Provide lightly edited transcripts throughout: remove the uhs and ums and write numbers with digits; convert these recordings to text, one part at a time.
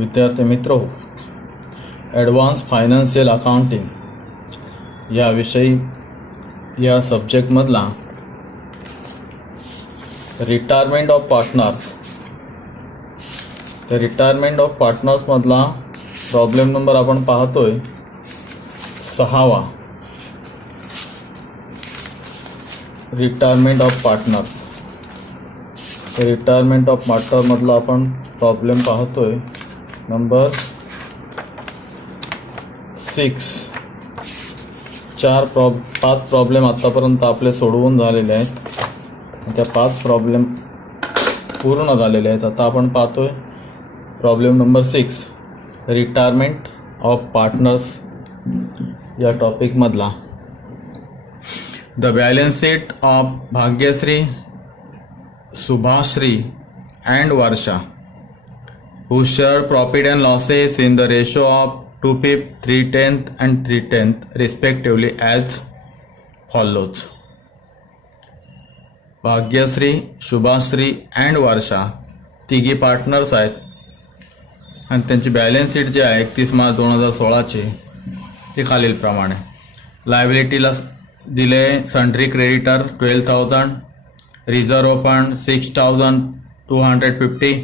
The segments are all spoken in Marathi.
विद्यार्थी मित्र, ॲडव्हान्स फायनान्शियल अकाउंटिंग याविषयी या सब्जेक्टमधला रिटायरमेंट ऑफ पार्टनर्स, तर रिटायरमेंट ऑफ पार्टनर्समधला प्रॉब्लेम नंबर आपण पाहतोय 6वा. Retirement of partners. तर रिटायरमेंट ऑफ पार्टनरमधला आपण प्रॉब्लेम पाहतोय नंबर 6. 5 प्रॉब्लेम आत्तापर्यंत आपले सोडवून झालेले आहेत. त्या 5 प्रॉब्लेम पूर्ण झालेले आहेत. आता आपण पाहतोय problem number 6, retirement of partners या टॉपिकमधला. The balance sheet of Bhagyashree, Shubhashree and Varsha, who share profit and losses in the ratio of 2/5, 3/10 and 3/10 respectively as follows. Bhagyashree, Shubhashree and Varsha तिघी पार्टनर्स आहेत आणि त्यांची बॅलन्स शीट जी आहे 31 मार्च 2016ची ती खालीलप्रमाणे. लायबिलिटीला दिले sundry creditor 12,000, reserve fund 6,250,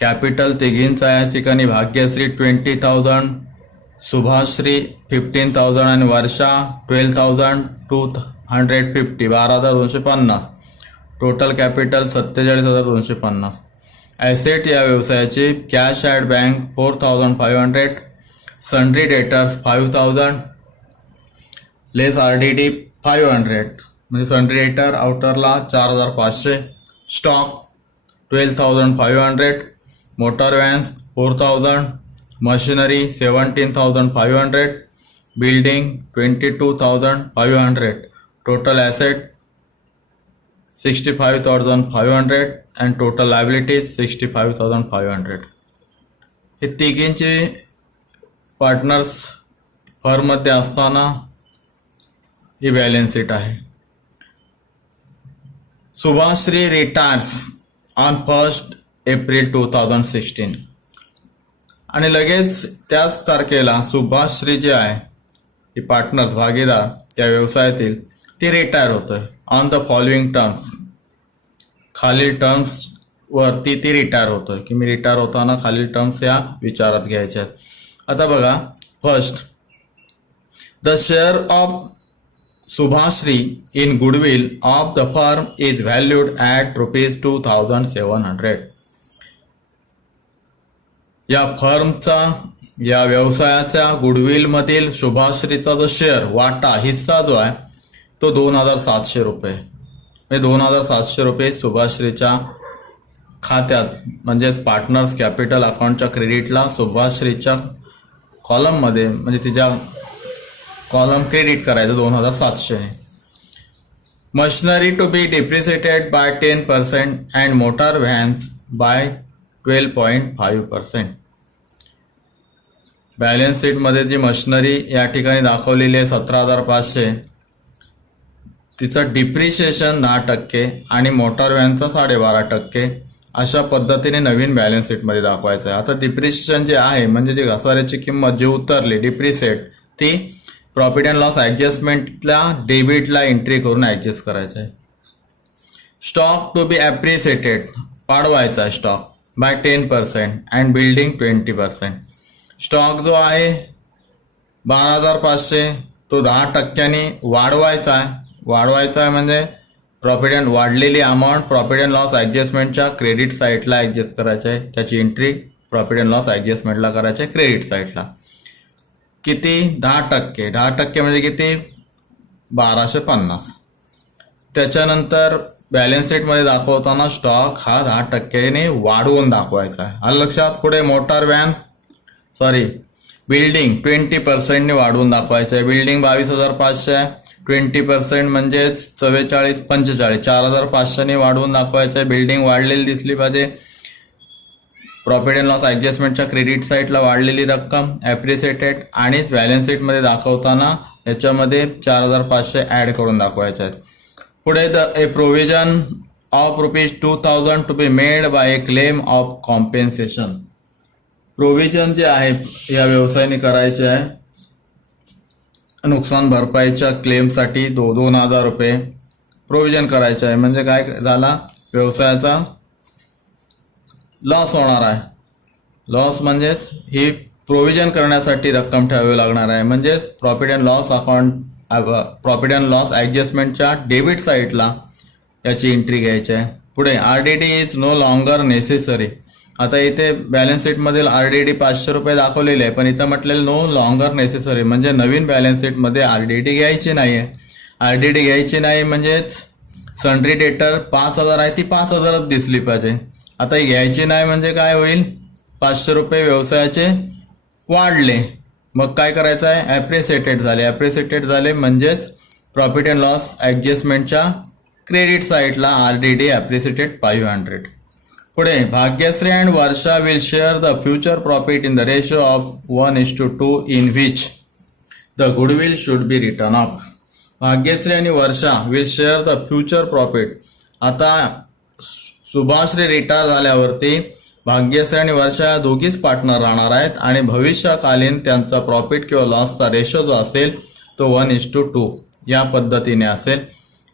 capital तिघींचा या ठिकाणी भाग्यश्री 20,000, शुभाश्री 15,000 आणि वर्षा 12,250, 12,250. Total capital 47,250. ॲसेट या व्यवसायाची cash at bank 4,500, sundry debtors 5,000, less RDD 500, म्हणजे सन्ड्री डेटर आउटरला 4,500, stock 12,500, motor vans 4,000, machinery 17,500, building 22,500. Total asset 65,500 and total liabilities 65,500. हे तिघींचे पार्टनर्स फर्ममध्ये असताना ही बॅलन्स शीट आहे. शुभाश्री रिटायर्स ऑन 1 एप्रिल 2016 आणि लगेच त्याच तारखेला शुभाश्री जे आहे ही पार्टनर्स भागीदार त्या व्यवसायातील ती रिटायर होतं ऑन द फॉलोइंग टर्म्स. खालील टर्म्सवरती ती रिटायर होतं की मी रिटायर होताना खालील टर्म्स या विचारात घ्यायच्या आहेत. आता बघा, first, the share of Subhashri in goodwill of the firm is valued at ₹2,700. या फर्मचा, या व्यवसायाच्या गुडविलमधील शुभाश्रीचा जो शेअर, वाटा, हिस्सा जो आहे तो 2,700 रुपये. म्हणजे 2,700 रुपये शुभाश्रीच्या खात्यात, म्हणजे पार्टनर्स कॅपिटल अकाउंटच्या क्रेडिटला शुभाश्रीच्या कॉलममध्ये, म्हणजे तिच्या कॉलम क्रेडिट करायचं 2,700. Machinery to be depreciated by 10% and motor vans by 12.5%. Balance शीटमध्ये जी मशिनरी या ठिकाणी दाखवलेली आहे 17,500, तिचं डिप्रिशिएशन 10% आणि मोटार व्हॅनचा 12.5%. अशा पद्धतीने नवीन बॅलन्स शीटमध्ये दाखवायचं आहे. आता डिप्रिशिएशन जे आहे म्हणजे जी घसाऱ्याची किंमत जी उतरली डिप्रिसिएट, ती प्रॉफिट अँड लॉस ॲडजस्टमेंटला डेबिटला एंट्री करून ॲडजस्ट करायचं आहे. स्टॉक टू बी ॲप्रिसिएटेड, वाढवायचा आहे stock by 10% and building 20%. Stock जो आहे 12,500 तो 10% वाढवायचा आहे. वाढवायचा आहे म्हणजे प्रॉफिट अँड वाढलेली अमाऊंट प्रॉफिट अँड लॉस ॲडजस्टमेंटच्या क्रेडिट साईडला ॲडजस्ट करायचं आहे. त्याची एंट्री प्रॉफिट अँड लॉस ॲडजस्टमेंटला करायची आहे क्रेडिट साईडला. किती? 10%. 10% म्हणजे किती? 1,250. त्याच्यानंतर बॅलन्स शीटमध्ये दाखवताना स्टॉक हा 10%ने वाढवून दाखवायचा आहे. आलं लक्षात? पुढे मोटार व्हॅन, बिल्डिंग 20%ने वाढवून दाखवायचं आहे. बिल्डिंग 22,500 आहे. 20% म्हणजेच 45, 4,500ने वाढवून दाखवायचं आहे. बिल्डिंग वाढलेली दिसली पाहिजे. प्रॉफिट अँड लॉस ॲडजस्टमेंटच्या क्रेडिट साईडला वाढलेली रक्कम ॲप्रिसिएटेड आणि बॅलन्स शीटमध्ये दाखवताना याच्यामध्ये 4,500 ॲड करून दाखवायचे आहेत. पुढे a provision of ₹2,000 to be made by a claim of compensation. Provision जे आहे या व्यवसायाने करायचे आहे, नुकसान भरपाईच्या क्लेमसाठी 2,000 रुपये प्रोव्हिजन करायचे आहे. म्हणजे काय झाला, व्यवसायाचा लॉस होणार आहे. लॉस म्हणजेच ही प्रोव्हिजन करण्यासाठी रक्कम ठेवावी लागणार आहे. म्हणजेच profit and loss account, profit and loss ॲडजस्टमेंटच्या डेबिट साईडला याची एंट्री घ्यायची आहे. पुढे RDD is no longer necessary. आता इथे बॅलन्स शीटमधील RDD 500 रुपये दाखवलेले आहे, पण इथं म्हटलेलं नो लॉंगर नेसेसरी म्हणजे नवीन बॅलन्स शीटमध्ये RDD घ्यायची नाही आहे. RDD घ्यायची नाही म्हणजेच सन्ड्री डेटर 5,000 आहे ती 5,000च दिसली पाहिजे. आता ही घ्यायची नाही म्हणजे काय होईल, 500 रुपये व्यवसायाचे वाढले. मग काय करायचं आहे, ॲप्रिसिएटेड झाले. ॲप्रिसिएटेड झाले म्हणजेच प्रॉफिट अँड लॉस ॲडजस्टमेंटच्या क्रेडिट साईडला RDD ॲप्रिसिएटेड 500. पुढे Bhagyashree and Varsha will share the future profit in the ratio of 1:2 in which the goodwill should be written off. Bhagyashree आणि Varsha will share the future profit. आता सुभाश्री रिटायर झाल्यावरती भाग्यश्री आणि वर्षा या दोघीच पार्टनर राहणार आहेत आणि भविष्यकालीन त्यांचा प्रॉफिट किंवा लॉसचा रेशो जो असेल तो 1:2 या पद्धतीने असेल.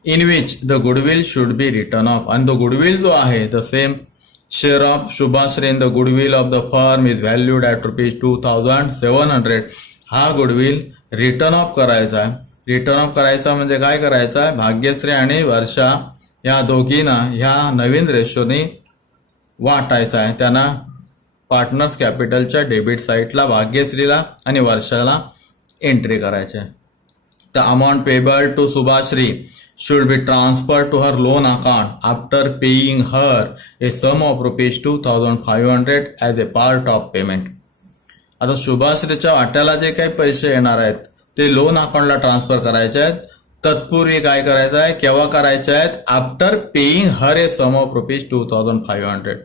In which the goodwill should be written of. आणि द गुडविल जो आहे the same share of Shubhashree in the goodwill of the firm is valued at ₹2,700. हा गुडविल रिटर्न ऑफ करायचा आहे. रिटर्न ऑफ करायचा म्हणजे काय करायचं आहे, भाग्यश्री आणि वर्षा या दोघींना ह्या नवीन रेशोने वाटायचं आहे. त्यांना पार्टनर्स कॅपिटलच्या डेबिट साईडला भाग्यश्रीला आणि वर्षाला एंट्री करायची आहे. The amount payable to Shubhashree should be transferred to her loan account after paying her a sum of ₹2,500 as a part of payment. आता शुभाश्रीच्या वाट्याला जे काही पैसे येणार आहेत ते लोन अकाउंटला ट्रान्सफर करायचे आहेत. तत्पूर्वी काय करायचं आहे, केव्हा करायचे आहेत, after paying her a sum of ₹2,500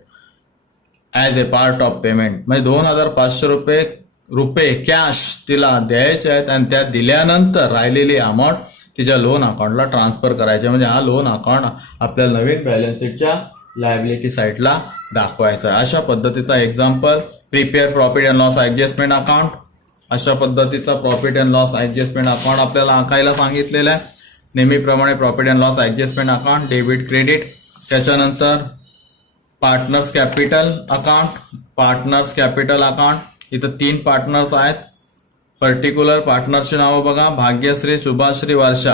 as a part of payment. म्हणजे 2,500 रुपये कॅश तिला द्यायचे आहेत आणि त्या दिल्यानंतर राहिलेली अमाऊंट तिच्या लोन अकाउंटला ट्रान्सफर करायचे. म्हणजे हा लोन अकाउंट आपल्याला नवीन बॅलन्स शीटच्या लायबिलिटी साईडला दाखवायचा आहे. अशा पद्धतीचा example, prepare profit and loss adjustment account. अशा पद्धतीचा profit and loss adjustment account आपल्याला आखायला सांगितलेलं आहे. नेहमीप्रमाणे profit and loss adjustment account, debit credit. त्याच्यानंतर partners capital account. Partners capital account इथं 3 पार्टनर्स आहेत. पर्टिक्युलर पार्टनरची नावं बघा, भाग्यश्री, शुभाश्री, वर्षा.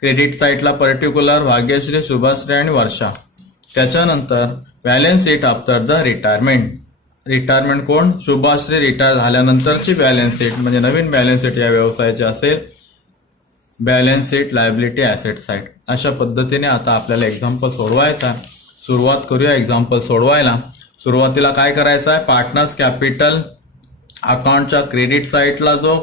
क्रेडिट साईडला पर्टिक्युलर भाग्यश्री, शुभाश्री आणि वर्षा. त्याच्यानंतर balance sheet after the retirement. Retirement कोण, शुभाश्री रिटायर झाल्यानंतरची बॅलन्स शीट म्हणजे नवीन बॅलन्स शीट या व्यवसायाची असेल. Balance sheet liability asset side. अशा पद्धतीने आता आपल्याला एक्झाम्पल सोडवायचा. सुरुवात करूया एक्झाम्पल सोडवायला. सुरुवातीला काय करायचं आहे, पार्टनर्स कॅपिटल अकाउंटच्या क्रेडिट साईडला जो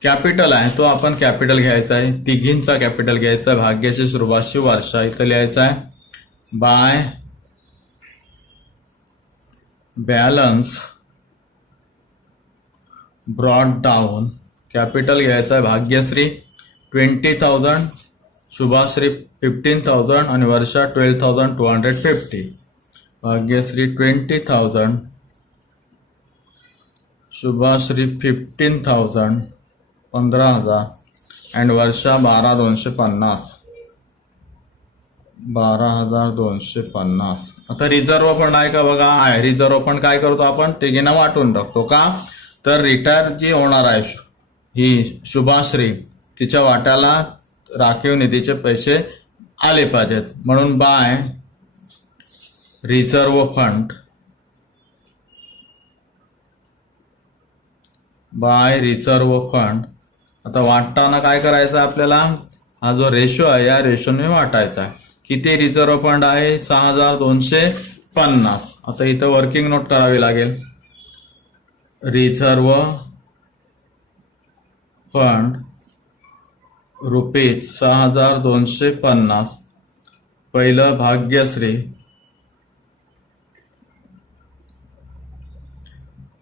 कॅपिटल आहे तो आपण कॅपिटल घ्यायचा आहे. तिघींचा कॅपिटल घ्यायचा आहे, भाग्यश्री, शुभाश्री, वर्षा. इथं लिहायचं आहे by balance brought down. Capital घ्यायचं आहे भाग्यश्री 20,000, शुभाश्री 15,000 आणि वर्षा 12,250. भाग्यश्री 20,000, शुभाश्री 15,000 15,000 अँड वर्षा 12,250 12,250. आता रिझर्व फंड आहे का बघा, आहे. रिझर्व फंड काय करतो आपण, तिघींना वाटून टाकतो. का तर रिटायर जी होणार आहे ही शुभाश्री, तिच्या वाट्याला राखीव निधीचे पैसे आले पाहिजेत. म्हणून by reserve fund, by reserve fund. आता वाटताना काय करायचं आपल्याला, हा जो रेशो आहे या रेशोने वाटायचा आहे. किती रिझर्व फंड आहे, 6,250. आता इथं वर्किंग नोट करावी लागेल. Reserve fund rupees 6,250. पहिलं भाग्यश्री,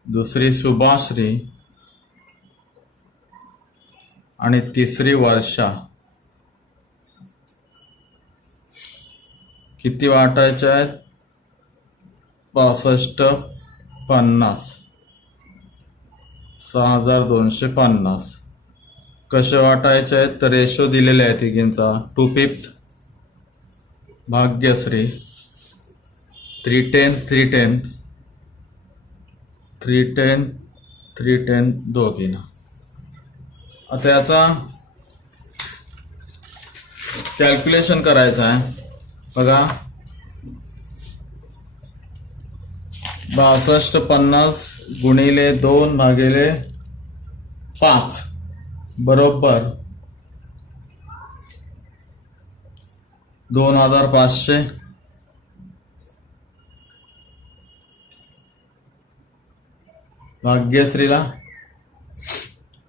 दुसरी शुभाश्री आणि तिसरी वर्षा. किती वाटायचे आहेत, 6250 6250 कसे वाटायचे आहेत तर रेशो दिलेले आहे तिघींचा 2/5 भाग्यश्री 3/10 3/10 3/10 3/10 दोघींना. आता याचा कॅल्क्युलेशन करायचं आहे बघा. 6250 गुणिले 2/5 बरोबर 2500. भाग्यश्रीला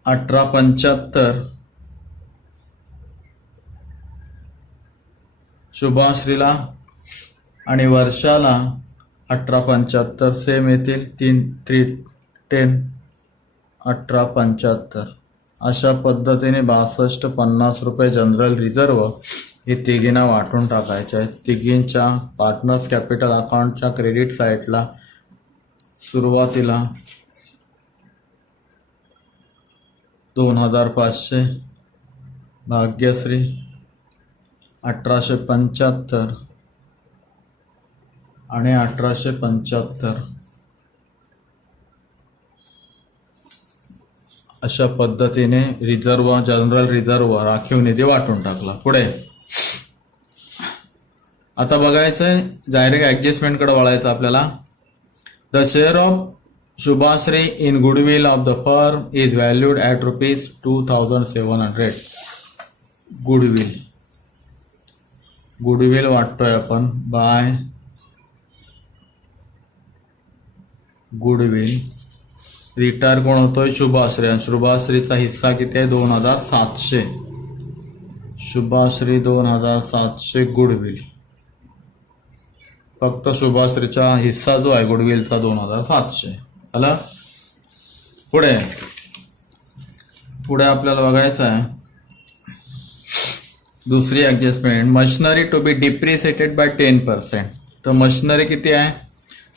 1875, शुभाश्रीला आणि वर्षाला 1875 सेम येतील. 3/10 1875. अशा पद्धतीने 6250 रुपये जनरल रिझर्व हे तिघींना वाटून टाकायचे आहेत. तिघींच्या पार्टनर्स कॅपिटल अकाउंटच्या क्रेडिट साईडला सुरुवातीला 2500, भाग्यश्री 1875 आणि 1875 अशा पद्धतीने रिझर्व जनरल रिझर्व राखीव निधी वाटून टाकला. पुढे आता बघायचंय डायरेक्ट ऍडजस्टमेंटकडे वळायचं आपल्याला. The share of Shubhashree in goodwill of the firm is valued at ₹2700. Goodwill वाटतोय आपण बाय गुडविल. रिटायर कोण होतोय शुभाश्री आणि शुभाश्रीचा हिस्सा किती आहे 2700. शुभाश्री 2700 गुडविल. फक्त शुभाश्रीचा हिस्सा जो आहे गुडविलचा 2700 आला. पुढे आपल्याला बघायचं आहे दुसरी adjustment. Machinery to be depreciated by 10%. तर मशिनरी किती आहे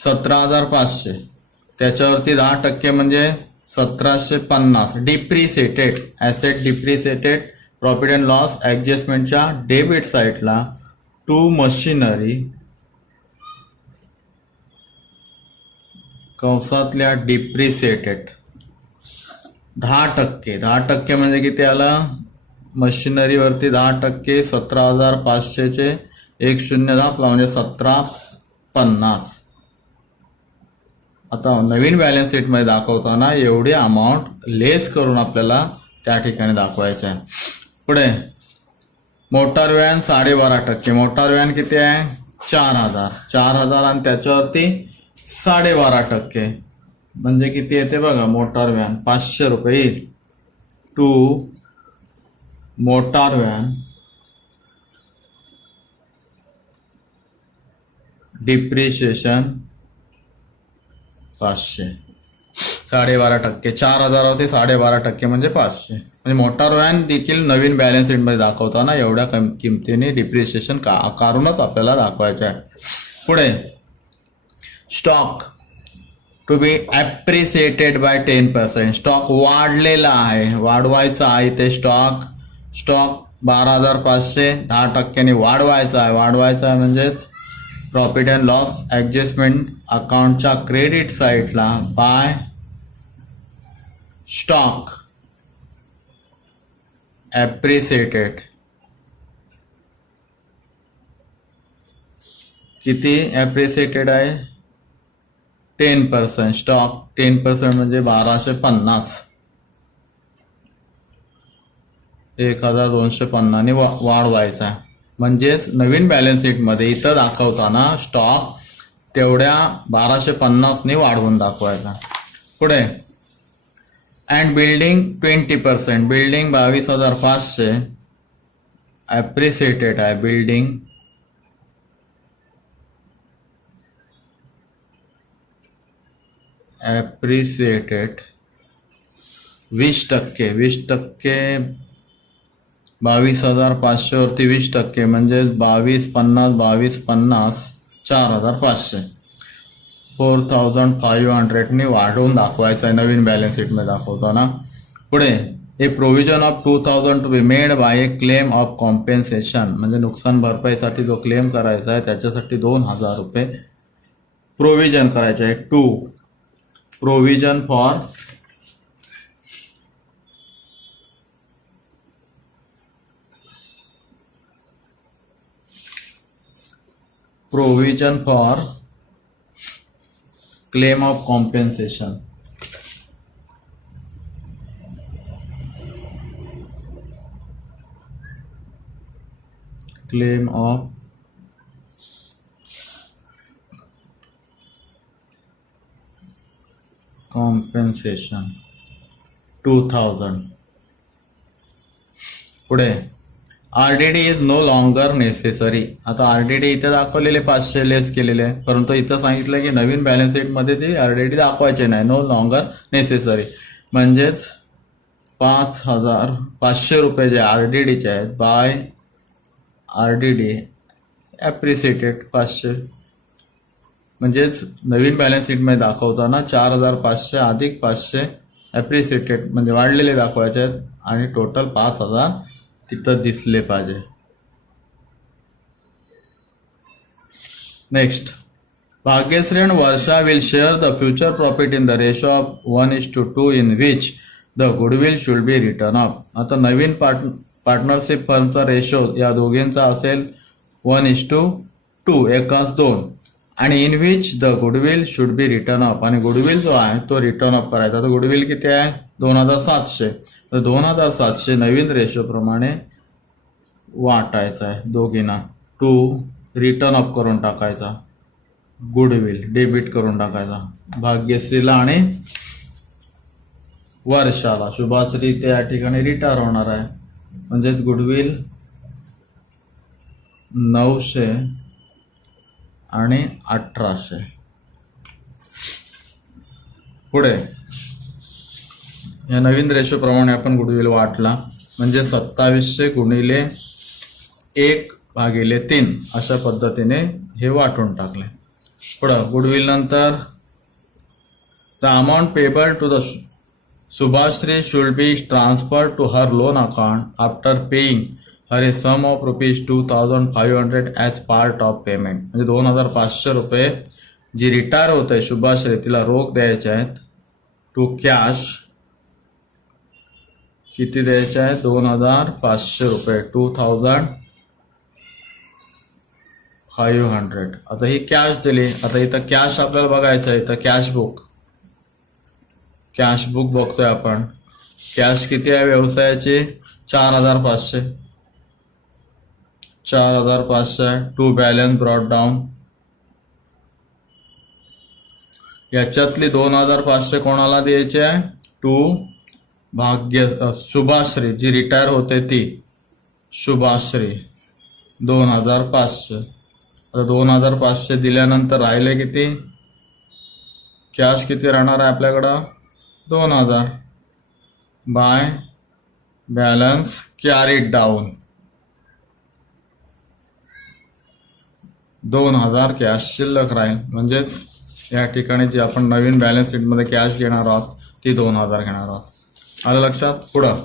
17,500. त्याच्यावरती 10% म्हणजे 1750. Depreciated asset depreciated profit and loss ऍडजस्टमेंटच्या डेबिट साईडला टू मशिनरी कंसातल्या डिप्रिसिएटेड 10% म्हणजे किती आलं मशिनरीवरती 10% 17,500 चे 1010 म्हणजे 1750. आता नवीन बॅलन्स शीटमध्ये दाखवताना एवढी अमाऊंट लेस करून आपल्याला त्या ठिकाणी दाखवायचं आहे. पुढे मोटार व्हॅन 12.5%. मोटार व्हॅन किती आहे 4,000 आणि त्याच्यावरती 12.5% म्हणजे किती येते बघा. मोटार व्हॅन 500 रुपये येईल. To motor van depreciation 500. 12.5% 4,000 होते 12.5% म्हणजे 500. म्हणजे मोटार व्हॅन देखील नवीन बॅलन्स शीटमध्ये दाखवताना एवढ्या किमतीने डिप्रिशिएशन आकारूनच आपल्याला दाखवायचे आहे. पुढे stock to be appreciated by 10%. स्टॉक वाढलेला आहे वाढवायचा आहे. ते स्टॉक 12,500 10% वाढवायचा आहे म्हणजेच प्रॉफिट अँड लॉस ॲडजस्टमेंट अकाउंटच्या क्रेडिट साईडला बाय स्टॉक ॲप्रिसिएटेड. किती ॲप्रिसिएटेड आहे 10%. स्टॉक 10% म्हणजे 1250. 1250 ने वाढवायचा आहे. म्हणजेच नवीन बॅलन्स शीटमध्ये इथं दाखवताना स्टॉक तेवढ्या 1250 ने वाढवून दाखवायचा. पुढे अँड बिल्डिंग 20%. बिल्डिंग 22,500 ॲप्रिसिएटेड आहे. बिल्डिंग ॲप्रिसिएटेड 20%. 22,500 वरती 20% म्हणजे 2250 4,500. 4,500नी वाढवून दाखवायचं आहे नवीन बॅलन्स शीटमध्ये दाखवताना. पुढे a provision of 2,000 to be made by a claim of compensation, म्हणजे नुकसान भरपाईसाठी जो क्लेम करायचा आहे त्याच्यासाठी 2,000 रुपये प्रोव्हिजन करायचे आहे. To provision for claim of compensation. Claim of compensation 2,000. पुढे RDD is no longer necessary. आता RDD इथे दाखवलेले 500 लेस केलेले आहे, परंतु इथं सांगितलं की नवीन बॅलन्स शीटमध्ये ते RDD दाखवायचे नाही. नो लॉंगर नेसेसरी म्हणजेच 5,500 रुपये जे RDDचे आहेत बाय RDD ॲप्रिसिएटेड 500, म्हणजेच नवीन बॅलन्स शीटमध्ये दाखवताना 4,500 अधिक 500 ॲप्रिसिएटेड म्हणजे वाढलेले दाखवायचे आहेत आणि टोटल 5,000 तिथं दिसले पाहिजे. Next, Bhagyashree and Varsha will share the future profit in the ratio of 1:2 in which the goodwill should be written of. आता नवीन पार्टनरशिप फर्मचा रेशो या दोघींचा असेल 1:2 एकास 2 आणि in which the goodwill should be written of, आणि गुडविल जो आहे तो रिटर्न ऑफ करायचा. तर गुडविल किती आहे 2,700, तर 2,700 नवीन रेशो प्रमाणे वाटायचा आहे दोघींना. टू रिटर्न ऑफ करून टाकायचा, गुडविल डेबिट करून टाकायचा भाग्यश्रीला आणि वर्षाला. शुभाश्री ते या ठिकाणी रिटायर होणार आहे, म्हणजेच गुडविल 900 आणि 1,800. पुढे या नवीन रेशो प्रमाणे आपण गुडविल वाटला, म्हणजे 2700 गुणिले 1/3 अशा पद्धतीने हे वाटून टाकले. पुढं गुडविल नंतर the amount payable to the Shubhashree should be transfer to her loan account after paying her a sum of ₹2,500 as part of payment. म्हणजे 2,500 रुपये जी रिटायर होत आहे शुभाश्री तिला रोख द्यायचे आहेत टू कॅश. किती द्यायचे आहे 2,500 रुपये 2,500. आता ही कॅश दिली. आता इथं कॅश आपल्याला बघायचं आहे, इथं कॅश बुक बघतोय आपण. कॅश किती आहे व्यवसायाची 4,500 टू बॅलन्स ब्रॉट डाऊन. याच्यातली 2,500 कोणाला द्यायचे आहे टू शुभाश्री जी रिटायर होते ती शुभाश्री 2,500. आता 2,500 दिल्यानंतर राहिले किती कॅश किती राहणार आहे आपल्याकडं 2,000 by balance carried down. 2,000 cash शिल्लक राहील, म्हणजेच या ठिकाणी जी आपण नवीन बॅलन्स शीटमध्ये कॅश घेणार आहोत ती 2,000 घेणार आहोत. आलं लक्षात. पुढं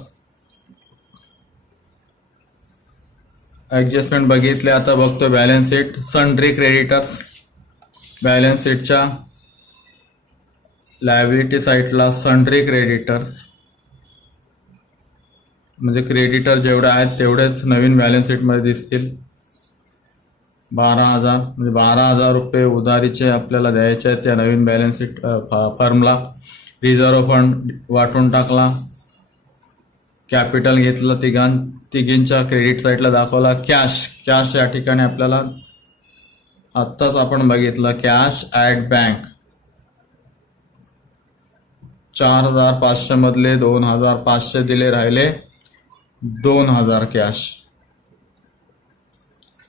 ॲडजस्टमेंट बघितले. आता बघतो balance sheet sundry creditors. Balance शीटच्या लायबिलिटी साईडला सन्ड्री क्रेडिटर्स म्हणजे क्रेडिटर जेवढे आहेत तेवढेच नवीन बॅलन्स शीटमध्ये दिसतील. 12,000 म्हणजे 12,000 रुपये उधारीचे आपल्याला द्यायचे आहेत त्या नवीन बॅलन्स शीट फर्मला. रिझर्व्ह फंड वाटून टाकला. कॅपिटल घेतलं तिघींच्या क्रेडिट साईडला दाखवला. कॅश या ठिकाणी आपल्याला आत्ताच आपण बघितलं कॅश ॲट बँक 4,500 मधले 2,500 दिले, राहिले 2,000 कॅश.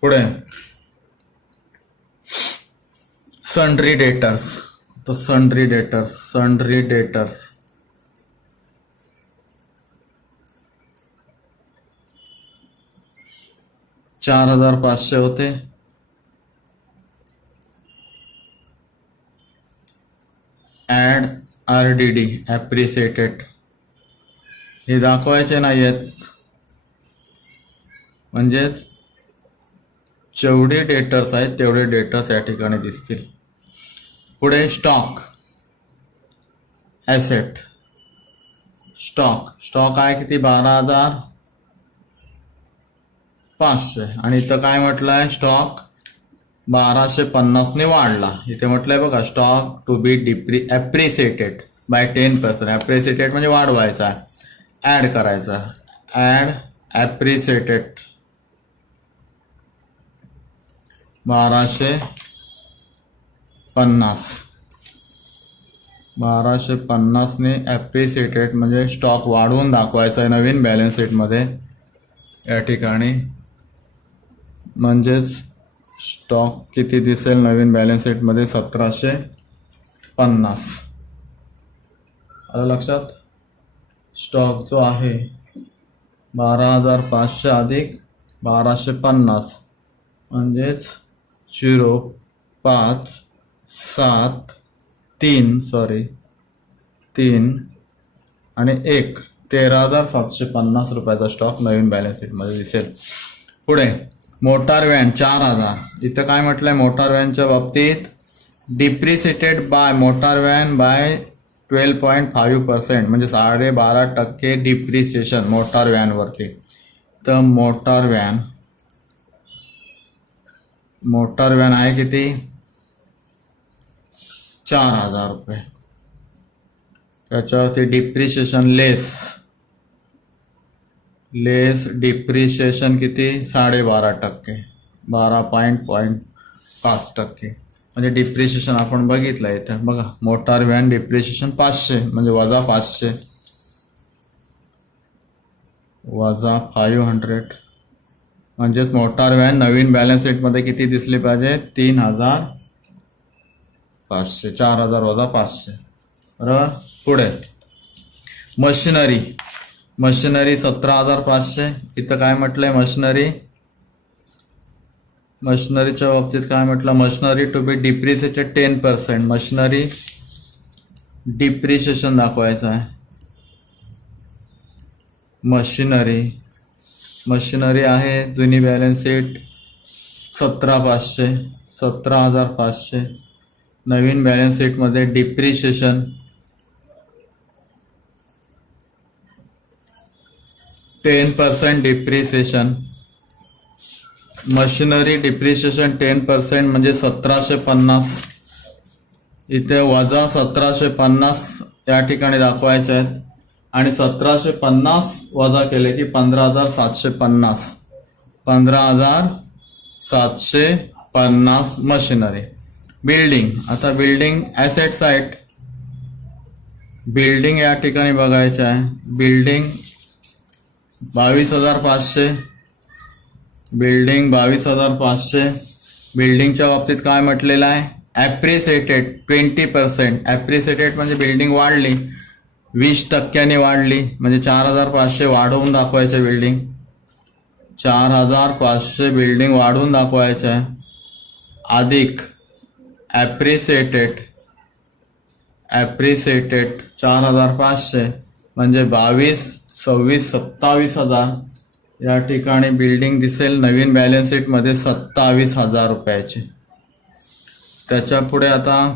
पुढे सन्ड्री डेटर्स. तर सन्ड्री डेटर्स 4,500 होते. ॲड RDD ॲप्रिसिएटेड हे दाखवायचे नाही आहेत, म्हणजेच जेवढे डेटर्स आहेत तेवढे डेटर्स या ठिकाणी दिसतील. पुढे स्टॉक ॲसेट. स्टॉक आहे किती 12,500 आणि इथं काय म्हटलं आहे स्टॉक 1250ने वाढला. इथे म्हटलंय बघा stock to be appreciated by 10%. ॲप्रिसिएटेड म्हणजे वाढवायचा आहे, ॲड करायचा. ॲड ॲप्रिसिएटेड 1250 ने ॲप्रिसिएटेड म्हणजे स्टॉक वाढवून दाखवायचा आहे नवीन बॅलन्स शीटमध्ये या ठिकाणी. म्हणजेच स्टॉक किती दिसेल नवीन बॅलन्स शीटमध्ये 1750. आलं लक्षात. स्टॉक जो आहे 12,500 अधिक 1250 म्हणजेच 3 आणि 1 13,750 रुपयाचा स्टॉक नवीन बॅलन्स शीटमध्ये दिसेल. पुढे मोटार व्हॅन 4,000. इथं काय म्हटलंय मोटार व्हॅनच्या बाबतीत depreciated by motor van by 12.5% म्हणजे 12.5% डिप्रिसिएशन मोटार व्हॅनवरती. तर मोटार व्हॅन आहे किती 4,000 रुपये. त्याच्यावरती डिप्रिशिएशन लेस डिप्रिशिएशन किती 12.5% 12.5% म्हणजे डिप्रिशिएशन आपण बघितलं इथं बघा. मोटार व्हॅन डिप्रिशिएशन 500 म्हणजे वजा 500 वजा 500 म्हणजेच मोटार व्हॅन नवीन बॅलन्स शीटमध्ये किती दिसली पाहिजे 3,500. 4,000 वजा 500 बरोबर. पुढे मशिनरी 17,500. इथं काय म्हटलंय मशिनरीच्या बाबतीत काय म्हटलं machinery to be depreciated 10%. Machinery depreciation दाखवायचं आहे. मशिनरी आहे जुनी बॅलन्स शीट 17,500 नवीन बॅलन्स शीटमध्ये डिप्रिशिएशन 10% डिप्रिसिएशन. मशिनरी डिप्रिशिएशन 10% म्हणजे 1,750. इथे वजा 1,750 या ठिकाणी दाखवायचे आहेत आणि 1,750 वजा केले की 15,750. 15,750 मशिनरी. बिल्डिंग आता बिल्डिंग ॲसेट साईट बिल्डिंग या ठिकाणी बघायचे आहे. Building 22,500 building 22,500. बिल्डिंगच्या बाबतीत काय म्हटलेलं आहे ॲप्रिसिएटेड 20%. ॲप्रिसिएटेड म्हणजे बिल्डिंग वाढली 20% वाढली म्हणजे 4,500 वाढवून दाखवायचे. बिल्डिंग 4,500 बिल्डिंग वाढवून दाखवायचे आहे अधिक ॲप्रिसिएटेड 4,500 म्हणजे 22, 26, 27,000 या ठिकाणी बिल्डिंग दिसेल नवीन बॅलन्स शीटमध्ये 27,000 रुपयाची. त्याच्या पुढे आता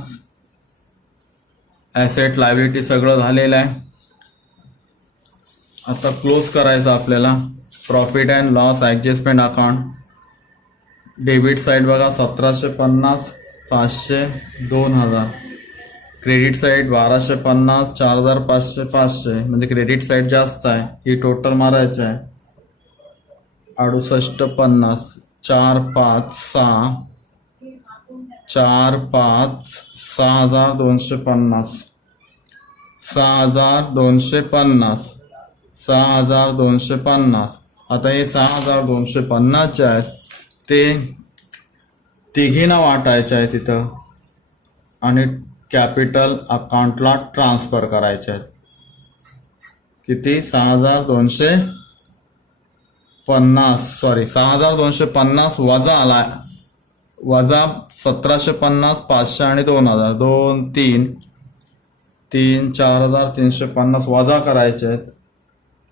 ॲसेट लायबिलिटी सगळं झालेलं आहे. आता क्लोज करायचं आपल्याला. Profit and loss adjustment account debit side बघा 1,750 500 2,000. क्रेडिट साईड 1,250 4,500 500 म्हणजे क्रेडिट साईड जास्त आहे. ही टोटल मारायचं आहे 6850 4 5 6 4 5 6,250 6,250 6,250. आता हे 6,250 जे आहेत ते तिघींना वाटायचे आहे तिथं आणि कॅपिटल अकाउंटला ट्रान्सफर करायचे आहेत. किती 6,250 वजा आला वजा 1,750 500 आणि 2,000 2 3 4,350 वजा करायचे आहेत,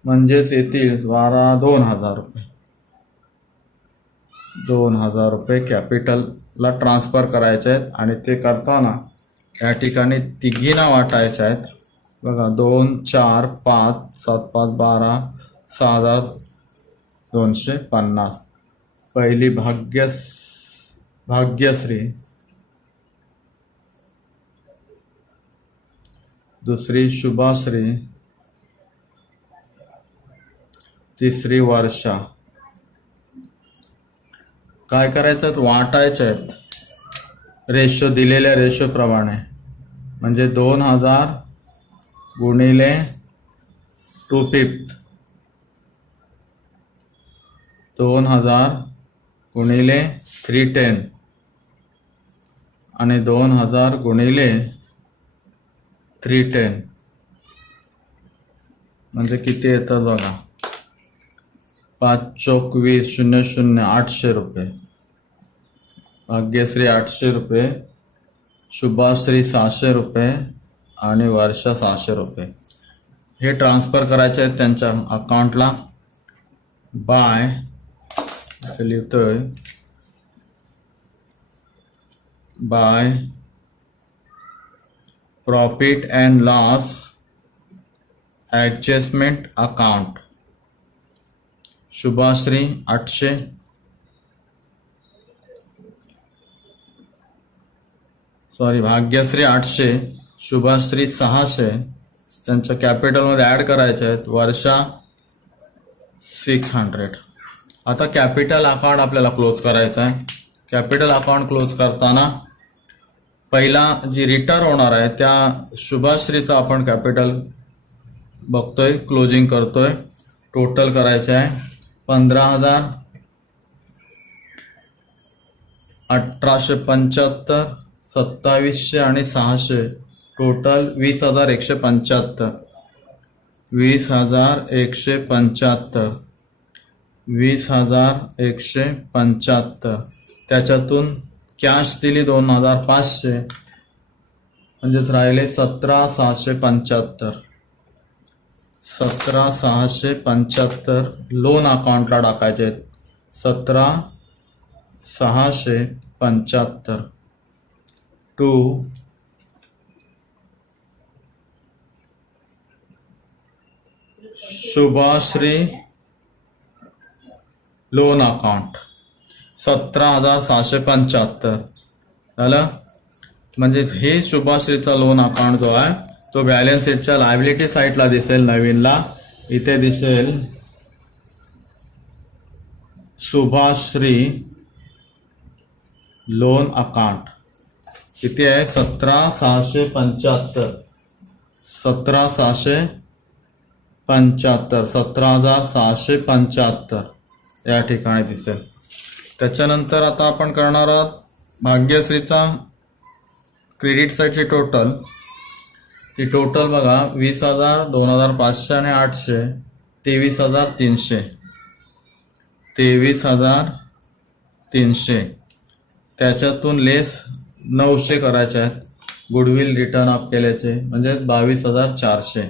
म्हणजेच येतील 2,000 रुपये. 2,000 रुपये कॅपिटलला ट्रान्सफर करायचे आहेत आणि ते करताना या ठिकाणी तिघींना वाटायचे आहेत. बघा 2, 4, 5, 7, 5, 12, 6,250. पहिली भाग्यश्री, दुसरी शुभाश्री, तिसरी वर्षा. काय करायचं आहे, वाटायचे आहेत रेशो, दिलेल्या रेशोप्रमाणे. म्हणजे 2,000 गुणिले 2/5, 2,000 गुणिले 310 आणि 2,000 गुणिले 310. म्हणजे किती येतात बघा, 5 चौक 20, 00, 800 रुपये. भाग्यश्री 800 रुपये, शुभाश्री 600 रुपये आणि वर्षा 600 रुपये. हे ट्रान्सफर करायचे आहेत त्यांच्या अकाउंटला बाय, लिहितोय, by profit and loss adjustment account. Shubhashree 800, Bhagyashree 800, Shubhashree 600 त्यांच्या कॅपिटलमध्ये ॲड करायचे आहेत. वर्षा 600. आता कॅपिटल अकाउंट आपल्याला क्लोज करायचं आहे. कॅपिटल अकाउंट क्लोज करताना पहिला जी रिटर्न होणार आहे त्या शुभाश्रीचं आपण कॅपिटल बघतोय, क्लोजिंग करतोय. टोटल करायचे आहे 15,000, 1,875, 2,700 आणि 600. टोटल 20,175. 20,175. 20,175. त्याच्यातून कॅश दिली 2,500, म्हणजेच राहिले 17,675. 17,675 लोन अकाउंटला टाकायचे आहेत. 17,675 टू शुभाश्री लोन अकाउंट 17,675 झालं. म्हणजेच हे शुभाश्रीचा लोन अकाउंट जो आहे तो बॅलन्स शीटच्या लायबिलिटी साईडला दिसेल. नवीनला इथे दिसेल शुभाश्री लोन अकाउंट. किती आहे, 17,675. 17,675, 17,675 या ठिकाणी दिसेल. त्याच्यानंतर आता आपण करणार आहोत भाग्यश्रीचा क्रेडिट साईडची टोटल. ती टोटल बघा 20,000, 2,500 आणि 800, 23,300. 23,300. त्याच्यातून लेस 900 करायचे आहेत गुडविल रिटर्न अप केल्याचे, म्हणजे 22,400.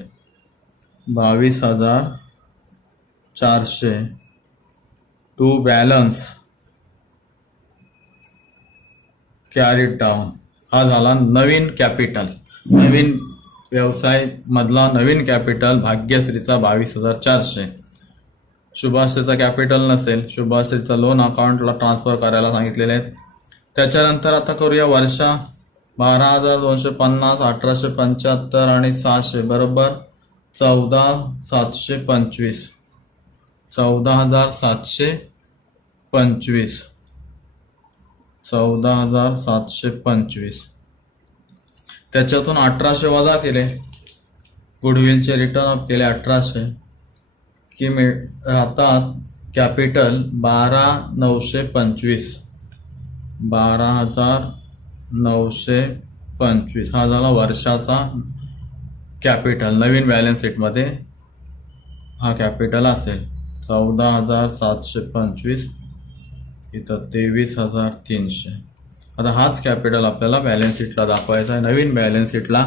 22,400 टू बॅलन्स कॅरीड डाऊन. हा झाला नवीन कॅपिटल, नवीन व्यवसाय मधला नवीन कॅपिटल भाग्यश्रीचा 22,400. शुभाश्रीचा कॅपिटल नसेल, शुभाश्रीचा लोन अकाउंटला ट्रान्सफर करायला सांगितलेले आहेत. त्याच्यानंतर आता करूया वर्षा 12,250, 1,875 आणि 600 बरोबर 14,725. 14,725. 14,725. त्याच्यातून 1,800 वजा केले, गुडविलचे रिटर्न अप केले 1,800 की राहतात कॅपिटल 12,925. 12,925 हा झाला वर्षाचा कॅपिटल. नवीन बॅलन्स शीटमध्ये हा कॅपिटल असेल. 14,725 इथं 23,300. आता हाच कॅपिटल आपल्याला बॅलन्स शीटला दाखवायचा आहे. नवीन बॅलन्स शीटला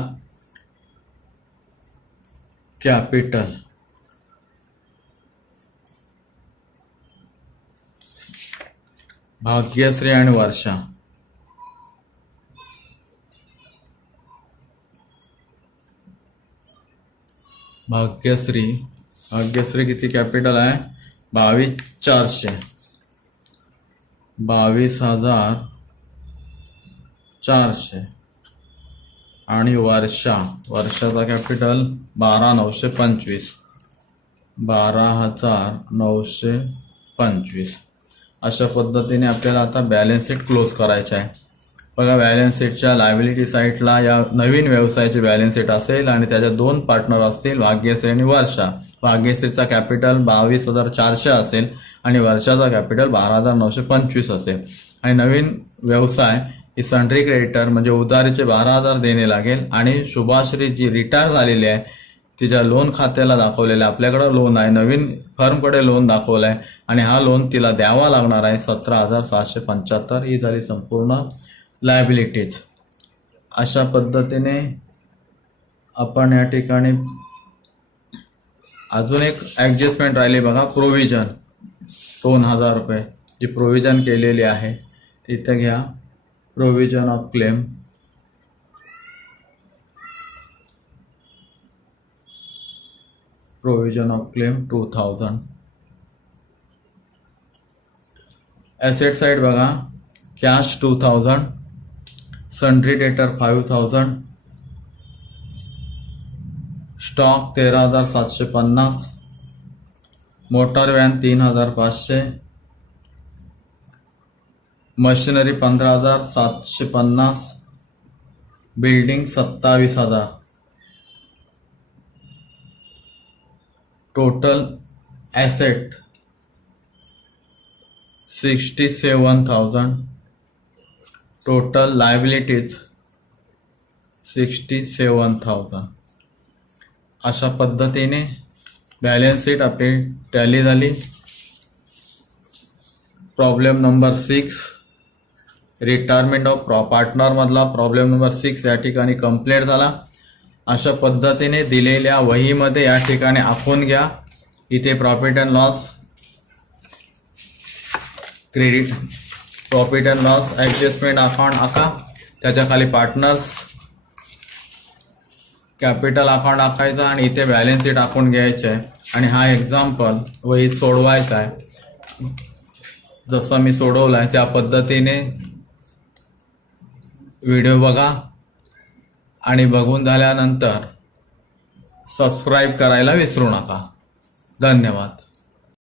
कॅपिटल भाग्यश्री आणि वर्षा भाग्यश्री किती कॅपिटल आहे 22,400 22,400 आणि वर्षाचा कॅपिटल 12,925 12,925 अशा पद्धतीने आपल्याला आता बॅलन्स शीट क्लोज करायचं आहे. बघा बॅलन्स शीटच्या लायबिलिटी साईडला या नवीन व्यवसायाची बॅलन्स शीट असेल आणि त्याच्या 2 पार्टनर असतील भाग्यश्री आणि वर्षा. भाग्यश्रीचा कॅपिटल 22,400 असेल आणि वर्षाचा कॅपिटल 12,925 असेल. आणि नवीन व्यवसाय ही सन्ड्री क्रेडिटर म्हणजे उधारीचे 12,000 देणे लागेल. आणि शुभाश्री जी रिटायर झालेली आहे तिच्या लोन खात्याला दाखवलेलं आहे, आपल्याकडं लोन आहे, नवीन फर्मकडे लोन दाखवलं आहे आणि हा लोन तिला द्यावा लागणार आहे 17,775. ही झाली संपूर्ण लायबिलिटीज. अशा पद्धतीने आपण या ठिकाणी अजून एक ॲडजस्टमेंट राहिली बघा, प्रोव्हिजन 2,000 रुपये जी प्रोव्हिजन केलेली आहे तिथे घ्या. Provision of claim provision of claim 2,000. Asset side बघा, cash 2,000, sundry debtor 5,000, stock 13,750, motor van 3,500, machinery 15,750, building 27,000. Total asset 67,000. Total liabilities 67,000. अशा पद्धतीने बॅलन्स शीट आपली टॅली झाली. प्रॉब्लेम नंबर 6 रिटायरमेंट ऑफ पार्टनरमधला प्रॉब्लेम नंबर 6 या ठिकाणी कंप्लीट झाला. अशा पद्धतीने दिलेल्या वहीमध्ये या ठिकाणी आखून घ्या. इथे profit and loss credit profit and loss adjustment account आखा, त्याच्या खाली पार्टनर्स कॅपिटल अकाउंट आखायचा आणि इथे बॅलन्स शीट आखून घ्यायचं आहे. आणि हा एक्झाम्पल वहीत सोडवायचा आहे. जसं मी सोडवलं आहे त्या पद्धतीने व्हिडिओ बघा आणि बघून झाल्यानंतर सबस्क्राईब करायला विसरू नका. धन्यवाद.